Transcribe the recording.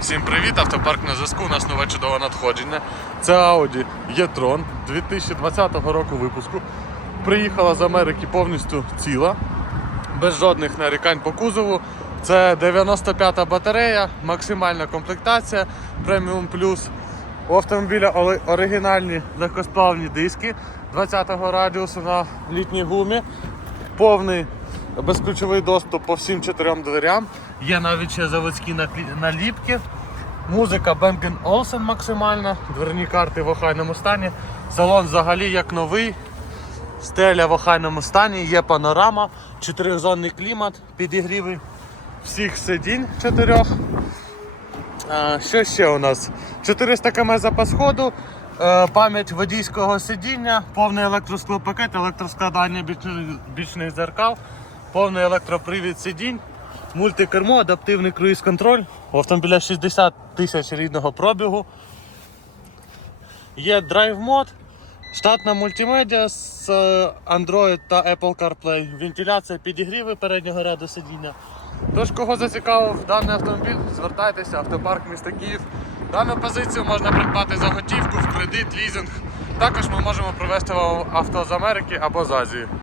Всім привіт, автопарк на зв'язку. У нас нове чудове надходження. Це Audi e-tron 2020 року випуску. Приїхала з Америки повністю ціла, без жодних нарікань по кузову. Це 95-та батарея, максимальна комплектація, преміум плюс. У автомобіля оригінальні легкосплавні диски 20-го радіусу на літній гумі. Повний безключовий доступ по всім чотирьом дверям. Є навіть ще заводські наліпки. Музика Bang Olufsen максимальна, дверні карти в охайному стані. Салон взагалі як новий. Стеля в охайному стані, є панорама, чотиризонний клімат, підігріви всіх сидінь чотирьох. Що ще у нас? 400 км запас ходу, е, пам'ять водійського сидіння, повний електросклопакет, електроскладання бічних зеркал, повний електропривід сидінь, мультикермо, адаптивний круїз-контроль. У автомобіля 60 тисяч рідного пробігу. Є драйв мод, штатна мультимедіа з е, Android та Apple CarPlay, вентиляція підігріви переднього ряду сидіння. Тож, кого зацікавив даний автомобіль, звертайтеся, автопарк міста Київ. Дану позицію можна придбати за готівку, в кредит, лізинг. Також ми можемо привезти вам авто з Америки або з Азії.